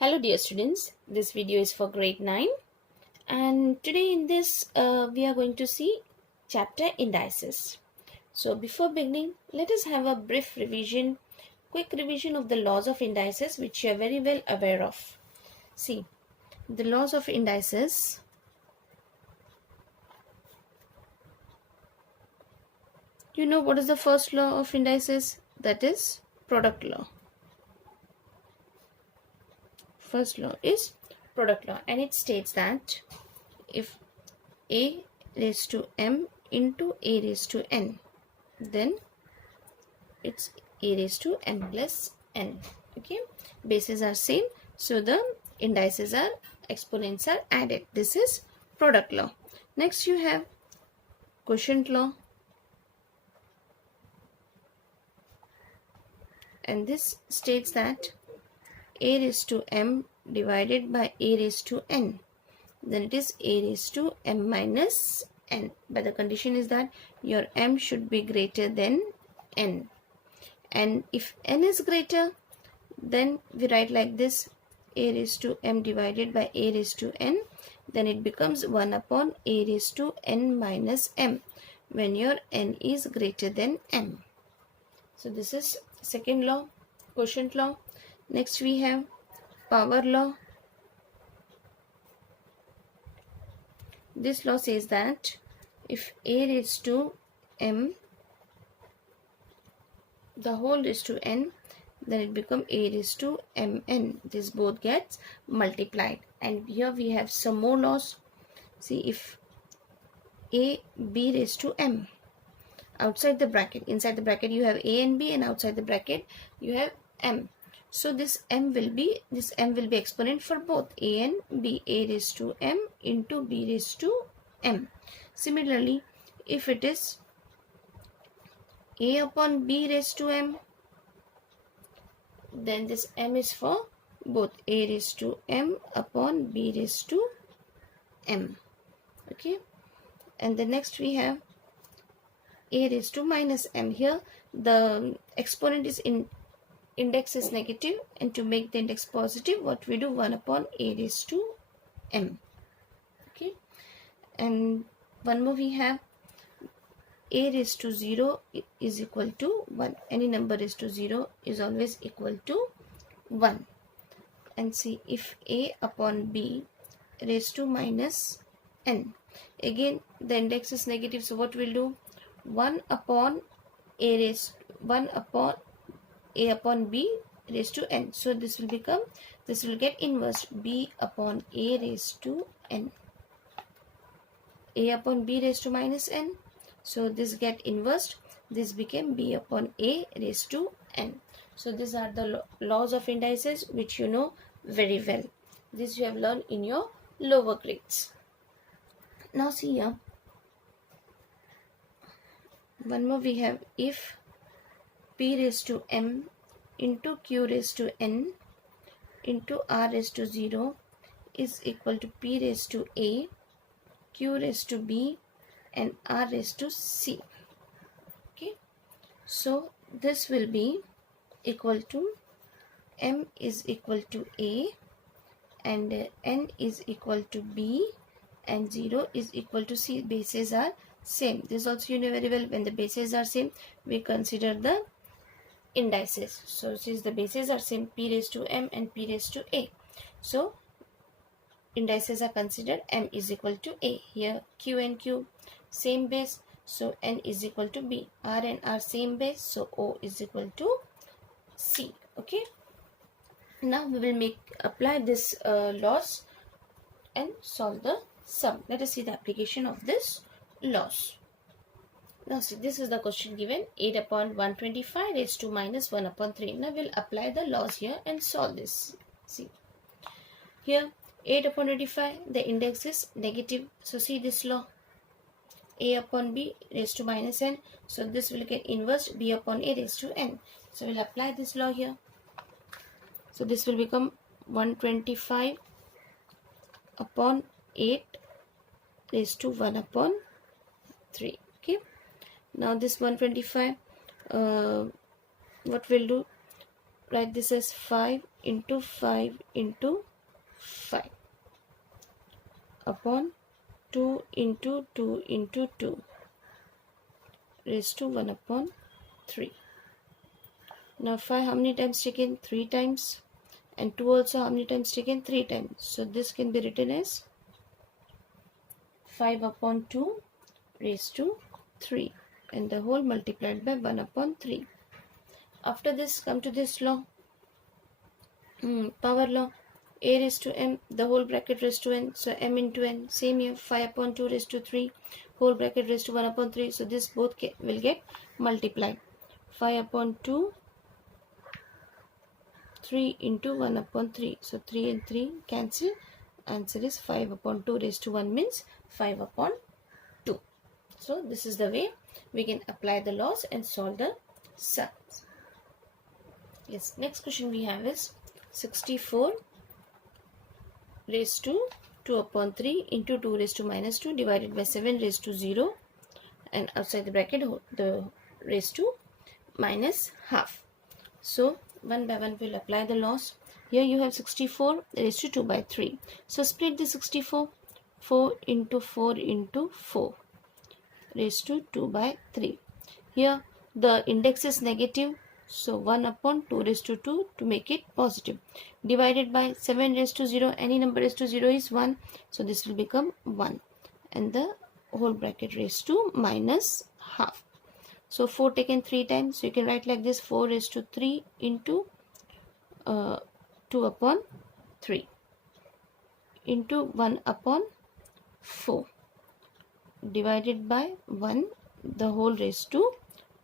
Hello dear students, this video is for grade 9 and today in this we are going to see chapter Indices. So before beginning, let us have a brief revision, quick revision of the laws of indices which you are very well aware of. See, the laws of indices. You know what is the first law of indices? That is product law. First law is product law and it states that if a raised to m into a raised to n, then it's a raised to m plus n. Okay, bases are same, so the indices are exponents are added. This is product law. Next you have quotient law, and this states that a raised to m divided by a raised to n, then it is a raised to m minus n, but the condition is that your m should be greater than n, and if n is greater, then we write like this: a raised to m divided by a raised to n, then it becomes 1 upon a raised to n minus m when your n is greater than m. So this is second law, quotient law. Next we have power law. This law says that if a raised to m the whole raised to n, then it becomes a raised to mn. This both gets multiplied. And here we have some more laws. See, if a b raised to m, outside the bracket, inside the bracket you have a and b, and outside the bracket you have m. So this m will be exponent for both a and b, a raised to m into b raised to m. Similarly, if it is a upon b raised to m, then this m is for both a raised to m upon b raised to m. Okay, and the next we have a raised to minus m. Here the exponent is index is negative, and to make the index positive, what we do, 1 upon a raised to m. Okay, and one more we have a raised to 0 is equal to 1. Any number raised to 0 is always equal to 1. And see, if a upon b raised to minus n, again the index is negative, so what we'll do, 1 upon a upon b raised to n. So this will get inverse, b upon a raised to n. A upon b raised to minus n, so this get inversed, this became b upon a raised to n. So these are the laws of indices which you know very well. This you have learned in your lower grades. Now see here, one more we have, if p raised to m into q raised to n into r raised to 0 is equal to p raised to a, q raised to b, and r raised to c. Okay, so this will be equal to m is equal to a, and n is equal to b, and 0 is equal to c. Bases are same. This also you know very well, when the bases are same, we consider the indices. So since the bases are same, p raised to m and p raised to a, so indices are considered m is equal to a. Here q and q same base, so n is equal to b. R and r same base, so o is equal to c. Okay, now we will apply this laws and solve the sum. Let us see the application of this laws. Now see, this is the question given, 8 upon 125 raised to minus 1 upon 3. Now we'll apply the laws here and solve this. See, here 8 upon 25, the index is negative, so see this law, a upon b raised to minus n, so this will get inverse, b upon a raised to n. So we'll apply this law here. So this will become 125 upon 8 raised to 1 upon 3. Okay, now this 125, what we'll do, write this as 5 into 5 into 5 upon 2 into 2 into 2 raised to 1 upon 3. Now 5 how many times taken? 3 times. And 2 also how many times taken? 3 times. So this can be written as 5 upon 2 raised to 3 and the whole multiplied by 1 upon 3. After this, come to this law, power law. A raised to m, the whole bracket raised to n, so m into n. Same here, 5 upon 2 raised to 3, whole bracket raised to 1 upon 3. So this both will get multiplied. 5 upon 2, 3 into 1 upon 3. So 3 and 3 cancel. Answer is 5 upon 2 raised to 1 means 5 upon 2. So this is the way we can apply the laws and solve the sums. Yes, next question we have is 64 raised to 2 upon 3 into 2 raised to minus 2 divided by 7 raised to 0 and outside the bracket the raised to minus half. So one by one we'll apply the laws. Here you have 64 raised to 2 by 3. So split the 64, 4 into 4 into 4 raised to 2 by 3. Here the index is negative, so 1 upon 2 raised to 2 to make it positive. Divided by 7 raised to 0, any number raised to 0 is 1, so this will become 1 and the whole bracket raised to minus half. So 4 taken 3 times, so you can write like this, 4 raised to 3 into 2 upon 3 into 1 upon 4 divided by 1, the whole raised to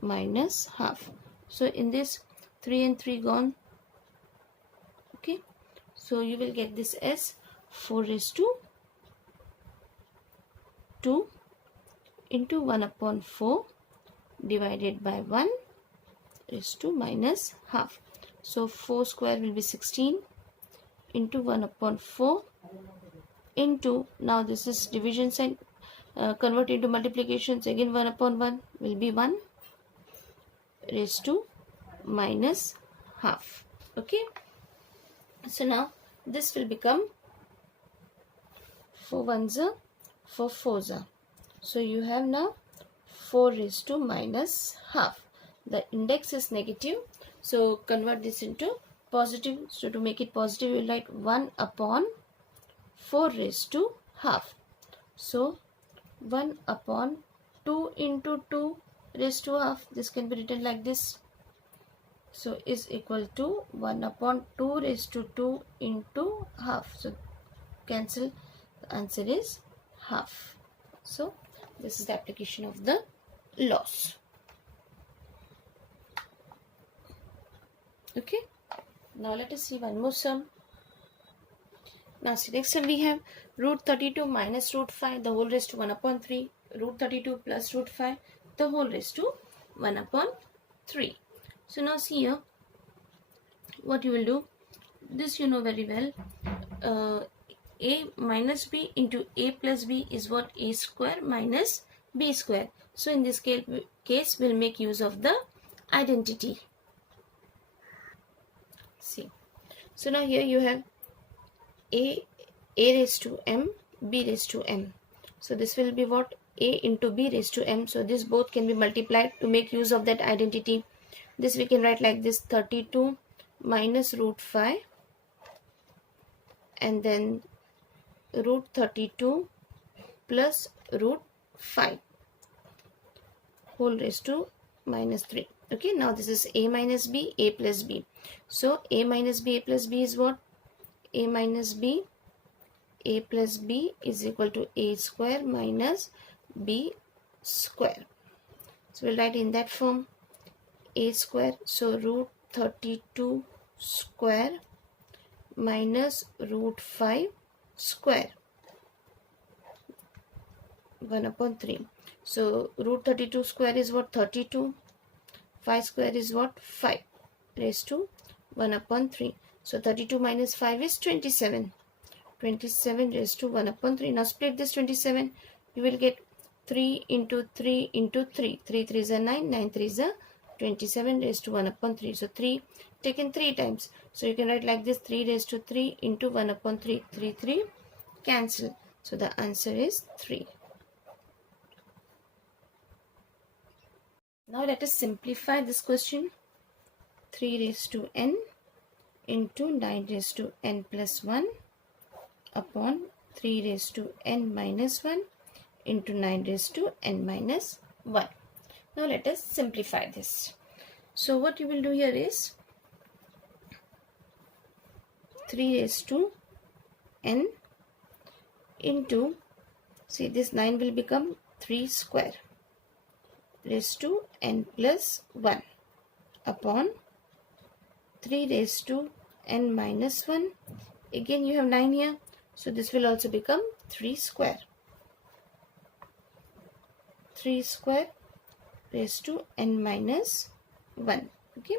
minus half. So in this 3 and 3 gone. Okay, so you will get this as 4 raised to 2 into 1 upon 4 divided by 1 raised to minus half. So 4 square will be 16 into 1 upon 4 into, now this is division sign, convert into multiplications, again 1 upon 1 will be 1 raised to minus half. Okay, so now this will become 4 ones are 4 fours are. So you have now 4 raised to minus half. The index is negative, so convert this into positive. So to make it positive, you write 1 upon 4 raised to half. So 1 upon 2 into 2 raised to half. This can be written like this. So is equal to 1 upon 2 raised to 2 into half. So cancel. The answer is half. So this is the application of the laws. Okay. Now let us see one more sum. Now see, next sum we have root 32 minus root 5 the whole raised to 1 upon 3, root 32 plus root 5 the whole raised to 1 upon 3. So now see here what you will do. This you know very well. A minus b into a plus b is what? A square minus b square. So in this case we'll make use of the identity. See. So now here you have a raised to m, b raised to m. So this will be what? A into b raised to m. So this both can be multiplied to make use of that identity. This we can write like this, 32 minus root 5 and then root 32 plus root 5 whole raised to minus 3. Okay, now this is a minus b, a plus b. So a minus b, a plus b is what? A minus b, a plus b is equal to a square minus b square. So we'll write in that form a square. So root 32 square minus root 5 square 1 upon 3. So root 32 square is what? 32. 5 square is what? 5 raised to 1 upon 3. So 32 minus 5 is 27. 27 raised to 1 upon 3. Now split this 27. You will get 3 into 3 into 3. 3 3s are 9. 9 3s are 27 raised to 1 upon 3. So 3 taken 3 times. So you can write like this, 3 raised to 3 into 1 upon 3, 3, 3, cancel. So the answer is 3. Now let us simplify this question. 3 raised to n into 9 raised to n plus 1 upon 3 raised to n minus 1 into 9 raised to n minus 1. Now let us simplify this. So what you will do here is 3 raised to n into, see this 9 will become 3 square raised to n plus 1 upon 3 raised to n minus 1. Again you have 9 here, so this will also become 3 square. 3 square raised to n minus 1. Okay.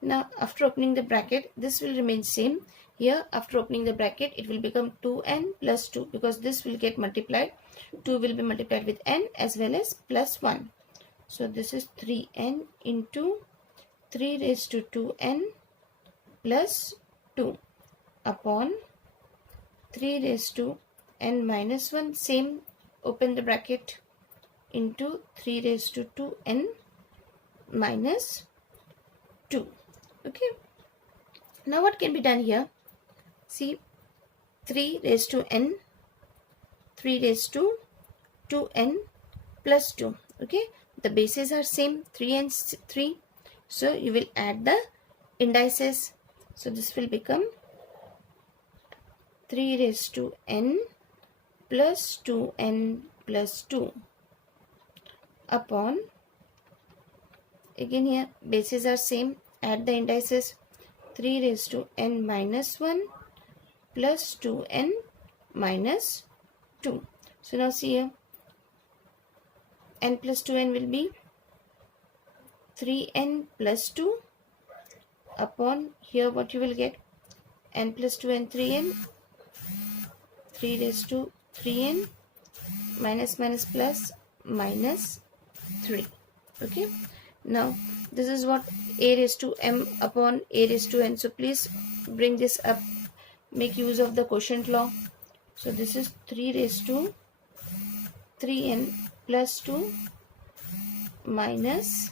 Now after opening the bracket, this will remain same. Here after opening the bracket, it will become 2n plus 2 because this will get multiplied. 2 will be multiplied with n as well as plus 1. So this is 3n into 3 raised to 2n plus 2 upon 3 raised to n minus 1. Same, open the bracket, into 3 raised to 2n minus 2. Okay. Now what can be done here? See, 3 raised to n, 3 raised to 2n plus 2. Okay. The bases are same, 3 and 3. So you will add the indices. So this will become 3 raised to n plus 2n plus 2 upon, again here bases are same, add the indices, 3 raised to n minus 1 plus 2n minus 2. So now see here, n plus 2n will be 3n plus 2 upon, here what you will get, n plus 2n 3n, 3 raised to 3n minus minus plus minus 3. Okay. Now this is what a raised to m upon a raised to n. So please bring this up, make use of the quotient law. So this is 3 raised to 3n plus 2 minus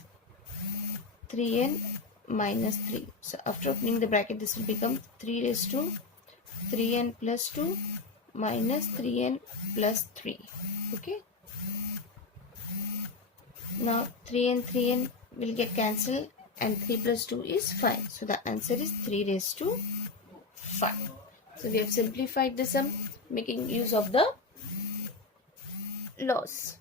3n minus 3. So after opening the bracket, this will become 3 raised to 3n plus 2 minus 3n plus 3. Okay. Now 3 and 3n will get cancelled and 3 plus 2 is 5. So the answer is 3 raised to 5. So we have simplified the sum, making use of the laws.